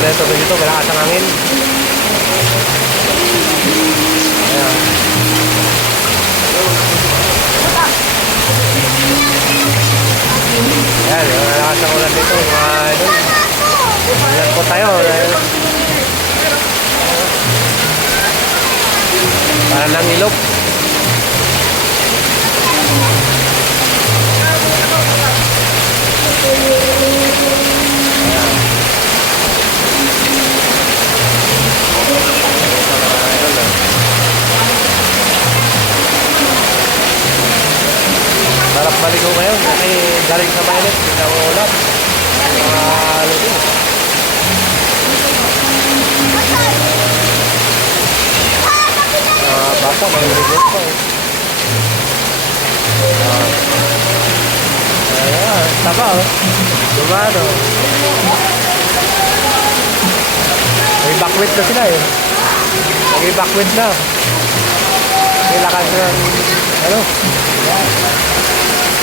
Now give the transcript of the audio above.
na ito dito, malakas ang hangin. Ayan. Ayan, malakas ang ulan dito, mga idol. Ayan po tayo. Para ng ilog. Sarap maligo ngayon kasi galing sa mainit, hindi ang ulan. Luto. Bata, may ligot pa eh. Ayan, taba oh. Dumano. May backwit na sila eh. May backwit na. Kailangan ng ano?